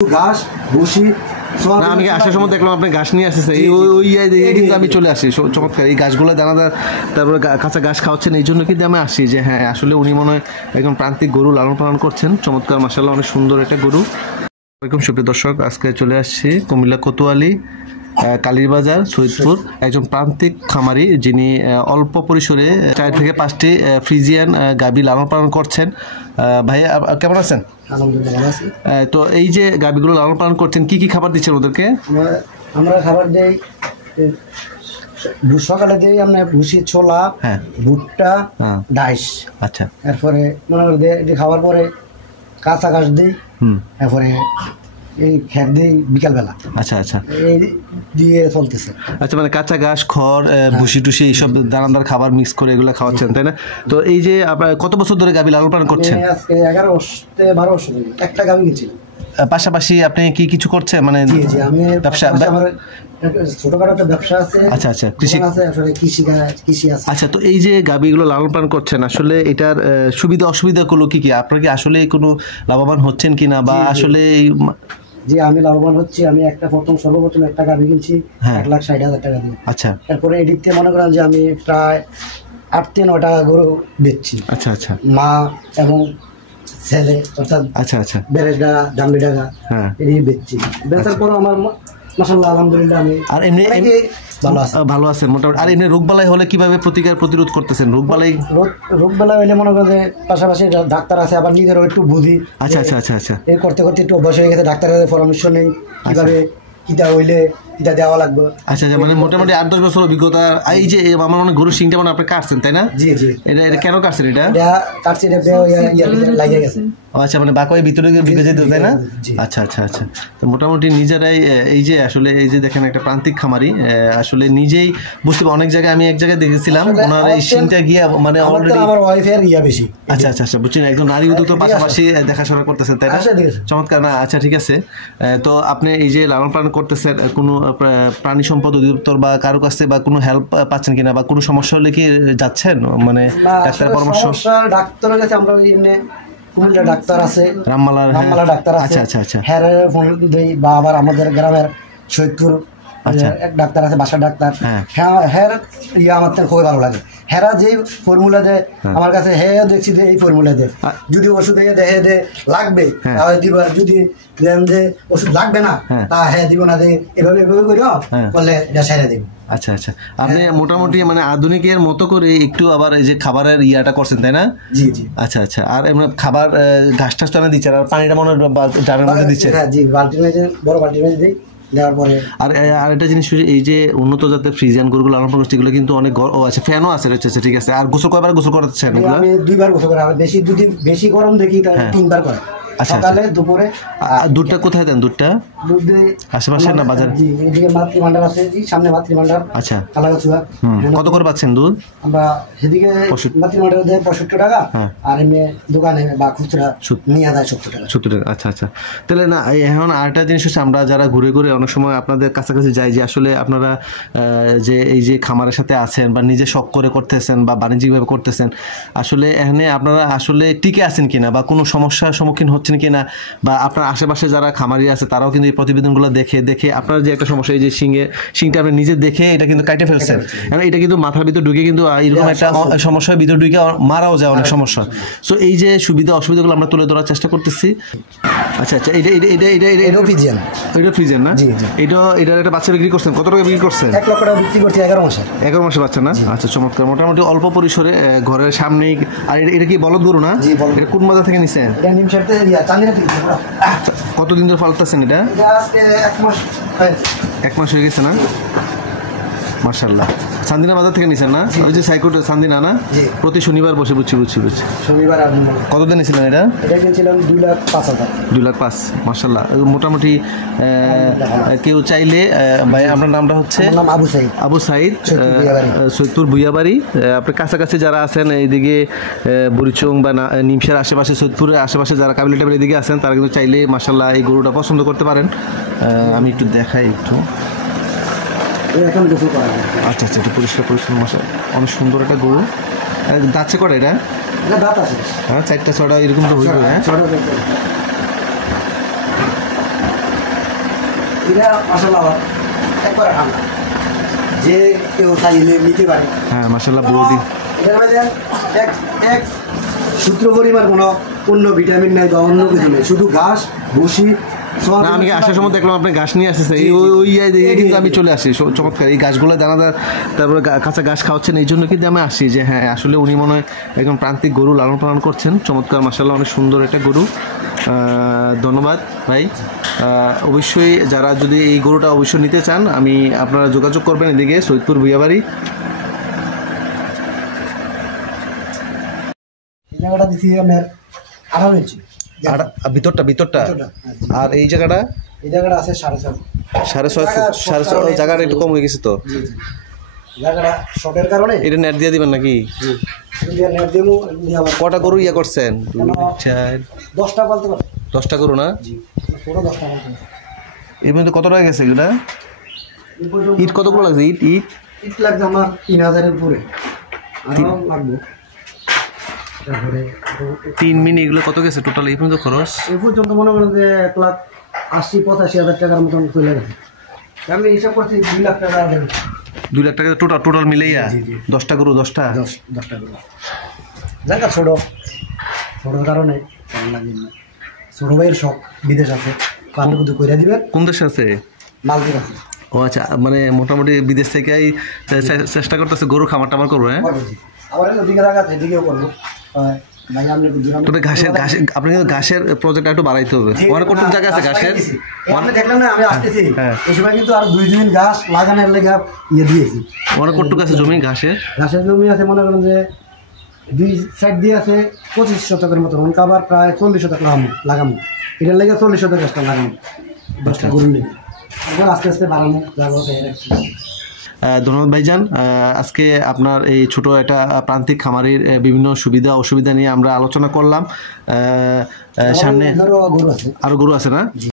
ঘাস ভুসি আমি আসার সময় দেখলাম আপনি ঘাস নিয়ে আসতেছে কিন্তু আমি চলে আসি চমৎকার এই গাছগুলো দানাদার তারপরে কাঁচা ঘাস খাওয়াচ্ছেন এই জন্য কিন্তু আমি আসি যে হ্যাঁ আসলে উনি মনে হয় একজন প্রান্তিক গরু লালন পালন করছেন চমৎকার মাশাআল্লাহ অনেক সুন্দর একটা গরু। আসসালামু সুপ্রিয় দর্শক, আজকে চলে আসছি কুমিল্লা কোতোয়ালি কালীরবাজার সৈয়দপুর একজন প্রান্তিক খামারি যিনি অল্প পরিসরে 4 থেকে 5টি ফ্রিজিয়ান গাভী লালন পালন করছেন। ভাই কেমন আছেন? আলহামদুলিল্লাহ ভালো আছি। তো এই যে গাভীগুলো লালন পালন করছেন কি কি খাবার দিচ্ছেন ওদেরকে? আমরা খাবার দেই সকালে দিই আমরা ভুসি ছোলা ভুট্টা ডাইস। আচ্ছা, এরপরে মনে করে খাওয়ার পরে কাঁচা ঘাস দিই, এরপরে এই খেত দিই বিকালবেলা। আচ্ছা আচ্ছা, এই দিয়ে চলতেছে। আচ্ছা, মানে কাঁচা ঘাস খড় ভুসি টুসি এইসব দানাদার খাবার মিক্স করে এগুলো খাওয়াচ্ছেন তাই না? তো এই যে আপনার কত বছর ধরে গাভী লালন পালন করছেন? আজকে 11 থেকে 12 বছর ধরে একটা গাভী কিনছিলাম। পাশাপাশি আপনি কি কিছু করছেন মানে আমি ব্যবসা? ছোটখাটো একটা ব্যবসা আছে। আচ্ছা আচ্ছা, কৃষি আছে, আসলে কৃষি আছে। আচ্ছা, তো এই যে গাভীগুলো লালন পালন করছেন আসলে এটার সুবিধা অসুবিধাগুলো কি কি? আপনার কি আসলে কোনো লাভবান হচ্ছেন কিনা বা আসলে? জি, আমি লাভবান হচ্ছি। আমি সর্বপ্রথম একটা গাভী কিনছি 1,60,000 টাকা দিয়ে। আচ্ছা, তারপরে এদিকে মনে করেন যে আমি প্রায় 8 থেকে 9 টাকা গরু বেচছি। আচ্ছা আচ্ছা, মা এবং ছেলে অর্থাৎ আচ্ছা আচ্ছা বেরেডা জাম্বি টাকা এই বেচছি। বেচার পর আমার মাশাআল্লাহ আলহামদুলিল্লাহ আমি আর এমনি ভালো আছে মোটামুটি। আর এমনি রোগবালাই হলে কিভাবে প্রতিরোধ করতেছেন? রোগবালাই হলে মনে করেন যে পাশাপাশি ডাক্তার আছে, আবার নিজেরও একটু বুঝি। আচ্ছা আচ্ছা আচ্ছা আচ্ছা, এই করতে করতে একটু অভ্যাস হয়ে গেছে। ডাক্তারের পরামর্শ নেই কিভাবে কিটা হইলে কিটা দেওয়া লাগবে। আচ্ছা আচ্ছা, মানে মোটামুটি 8-10 বছর অভিজ্ঞতা। এই যে আমার মনে গরুর শিংটা মানে আপনি কাটছেন তাই না? জি জি। এটা কেন কাটছেন? এটা কাটছি লাগিয়ে গেছে। আচ্ছা, মানে বাঁকয়ে ভিতরে ঢুকে যেত তাই না? আচ্ছা আচ্ছা আচ্ছা, তো মোটামুটি নিজেরাই এই যে আসলে এই যে দেখেন একটা প্রান্তিক খামারি আসলে নিজেই বুঝতে পারে। অনেক জায়গায় আমি এক জায়গায় দেখেছিলাম ওনার এই শিংটা গিয়া মানে অলরেডি আমার ওয়াইফের বেশি। আচ্ছা আচ্ছা আচ্ছা, বুঝছেন একজন নারী উদ্যোক্তা পাশাপাশি দেখাশোনা করতেছেন তাই না? চমৎকার না? আচ্ছা ঠিক আছে। তো আপনি এই যে লালন পালন করতেছেন কোনো প্রাণী সম্পদ অধিদপ্তর বা কারো কাছে বা কোনো হেল্প পাচ্ছেন কিনা বা কোনো সমস্যা হলে কি যাচ্ছেন মানে ডাক্তারের পরামর্শ? ডাক্তারের কাছে আমরা কুমিল্লা ডাক্তার আছে, রামমালা ডাক্তার আছে। আচ্ছা আচ্ছা আচ্ছা, হ্যাঁ ফোন দেই। বা আবার আমাদের গ্রামের সৈয়দপুর এক ডাক্তার আছে, বাসার ডাক্তার। হ্যাঁ আমার খুবই ভালো লাগে। হেরা যে ফর্মুলা দেয় আমার কাছে, হ্যাঁ দেখছি যে এই ফর্মুলা দেয়। যদি ওষুধ দেখে দে লাগবে তাহলে দিব, যদি দেন যে ওষুধ লাগবে না তা হ্যাঁ দিব না, দে এভাবে এভাবে করে করলে এটা সেরে দেব। আচ্ছা আচ্ছা, আপনি মোটামুটি মানে আধুনিকের মতো করে একটু আবার এই যে খাবারের ইয়াটা করছেন তাই না? জি জি। আচ্ছা আচ্ছা, আর এমনি খাবার ঘাস টাস তো দিচ্ছেন আর পানিটা মনে হয় ড্রামের মধ্যে দিচ্ছেন? হ্যাঁ জি, বালতি মেজে বড় বালতি মেজে দিই। দেওয়ার পরে আর একটা জিনিস, এই যে উন্নত জাতের ফ্রিজিয়ান গরুগুলো লালন পালন করছে এগুলো কিন্তু অনেক আছে, ফ্যানও আছে। আচ্ছা ঠিক আছে। আর গোসল কয়বার গোসল করাচ্ছেন? আমি 2 বার গোসল করি। আর যদি বেশি গরম দেখি তাহলে 3 বার করে। সকালে দুপুরে। দুধটা কোথায় দেন? দুধটা আশেপাশে না বাজার? জি, এদিকে মাতৃভান্ডার আছে, জি সামনে মাতৃভান্ডার। আচ্ছা, কালাগাছুয়া। কত করে পাচ্ছেন দুধ? আমরা সেদিকে মাতৃভান্ডার দেয় 65 টাকা, আর এমনি দোকানে বা খুচরা নিয়ে যায় 70 টাকা। 70 টাকা। আচ্ছা আচ্ছা, তাহলে না এখন আরেকটা জিনিস হচ্ছে আমরা যারা ঘুরে ঘুরে অনেক সময় আপনাদের কাছাকাছি যাই যে আসলে আপনারা যে এই যে খামারের সাথে আছেন বা নিজে শখ করে করতেছেন বা বাণিজ্যিকভাবে করতেছেন, আসলে এখানে আপনারা আসলে টিকে আছেন কিনা বা কোনো সমস্যার সম্মুখীন হচ্ছেন কিনা, বা আপনার আশেপাশে যারা খামারি আছে তারাও কিন্তু এই প্রতিবেদনগুলো দেখে আপনার যে একটা সমস্যা, এই যে শিংটা আপনি নিজে দেখে এটা কিন্তু কাটে ফেলছেন, এটা কিন্তু মাথার ভিতর ঢুকে কিন্তু এরকম একটা সমস্যার ভিতর ঢুকে মারাও যায় অনেক সমস্যা। সো এই যে সুবিধা অসুবিধাগুলো আমরা তুলে ধরার চেষ্টা করতেছি। আচ্ছা আচ্ছা, এটা ফ্রিজিয়ান না? এটার একটা বাচ্চা বিক্রি করছেন, কত টাকা বিক্রি করছেন? 1 লক্ষ টাকা বিক্রি করছি 11 মাসে বাচ্চা না? আচ্ছা চমৎকার, মোটামুটি অল্প পরিসরে ঘরের সামনেই। আর এটা কি বলদ গরু না? এটা কোন বাজার থেকে নিছেন? কতদিন ধরে পালতেছেন এটা? 1 মাস হয়ে গেছে না? মাশাআল্লাহ। সান্দিনা বাজার থেকে নিছেন না? ওই যে সাইকুট সান্দিনা না? প্রতি শনিবার বসে বুঝছি শনিবার। কতদিন নিয়েছিলেন এটা? কিনেছিলাম 2,05,000। 2,05,000, মাশাআল্লাহ। মোটামুটি কেউ চাইলে, ভাই আপনার নামটা হচ্ছে? আবু সাইদ, সৈয়দপুর বুইয়াবাড়ি। আপনি কাছাকাছি যারা আছেন এইদিকে বুড়িচং বা নিমসার আশেপাশে, সৈয়দপুরের আশেপাশে যারা কাবিলা টাবিল এদিকে আছেন তারা কিন্তু চাইলে মাশাআল্লাহ এই গরুটা পছন্দ করতে পারেন। আমি একটু দেখাই একটু। আচ্ছা আচ্ছা, একটু পরিষ্কার পরিচ্ছন্ন, মশা অনেক সুন্দর একটা গরু। দাঁতছে করে এটা? দাঁত আছে, হ্যাঁ 4টা 6টা এরকম তো হইবে। হ্যাঁ এটা মাশাআল্লাহ একবার ঠান্ডা, যে কেউ চাইলে নিতে পারে। হ্যাঁ মাশাআল্লাহ বডি এটার মধ্যে এক সূত্র পরিমাণ কোনো অন্য ভিটামিন নাই বা অন্য কিছু নেই, শুধু ঘাস ভুসি। না আমি আসার সময় দেখলাম আপনি ঘাস নিয়ে আসতেছে, ওই কিন্তু আমি চলে আসি চমৎকার এই গাছগুলো দানাদার, তারপরে কাঁচা ঘাস খাওয়াচ্ছেন, এই জন্য কিন্তু আমি আসি যে হ্যাঁ আসলে উনি মনে হয় একদম প্রান্তিক গরু লালন পালন করছেন। চমৎকার মাশাআল্লাহ, অনেক সুন্দর একটা গরু। ধন্যবাদ ভাই। অবশ্যই যারা যদি এই গরুটা অবশ্যই নিতে চান, আমি আপনারা যোগাযোগ করবেন এদিকে সৈয়দপুর ভুইয়াবাড়ি। এই জায়গাটা দিচ্ছি আপনার 18 ইঞ্চি ভিতরটা আর এই জায়গাটা আছে 6.5 6.5 জায়গাটা একটু কম হয়ে গেছে তো, জায়গাটা শর্টের কারণে এটা নেট দিয়ে দিবেন নাকি? নেট দেবো। কটা গরু ইয়ে করছেন? 10টা বলতে পারে। 10টা গরু না? পুরো 10টা বলতে পারে। এর মধ্যে কত টাকা গেছে এগুলা? ইট কতগুলো লাগছে? ইট লাগছে আমার 3000-এর উপরে, আরো লাগবে। তারপরে 3 মিনিট এগুলো কত গেছে টোটাল এই পর্যন্ত খরচ? এই পর্যন্ত মনে করেন যে 1,80,000-85,000 টাকার মতন চলে গেছে। আমি হিসাব করছি 2 লাখ টাকা দেব। 2 লাখ টাকা টোটাল মিলাইয়া? 10টা গরু 10টা গরু। জায়গা ছোটোর কারণে লাগে না। ছোট ভাইয়ের সব বিদেশ আছে, আপনি কিন্তু করে দিবেন। কোন দেশে আছে? মালদ্বীপ আছে। ও আচ্ছা, মানে মোটামুটি বিদেশ থেকেই চেষ্টা করতেছে গরু খামার টামার করবো। হ্যাঁ আবার ওদিকে জায়গা আছে, এদিকেও করবো। তবে আপনি কিন্তু ঘাসের প্রজেক্টটা একটু বাড়াইতে হবে। ওখানে কতটুকু জায়গা আছে ঘাসের? আপনি দেখলেন না আমি আসতেছি, ওই সময় কিন্তু আর 2 দিন ঘাস লাগানোর লেগে দিয়েছি। ওখানে কতটুকু আছে জমি ঘাসের জমি আছে মনে করেন যে 2 সাইড দিয়ে আছে 25 শতকের মতো, আবার প্রায় 40 শতক লাগামো। এটার লেগে 40 শতক গাছটা লাগামো, 10টা গরু নেবে। এবার আস্তে আস্তে বাড়ানো লাগাবো। ধন্যবাদ ভাইজান। আজকে আপনার এই ছোট একটা প্রান্তিক খামারের বিভিন্ন সুবিধা অসুবিধা নিয়ে আমরা আলোচনা করলাম। সামনে আরো গরু আছে না?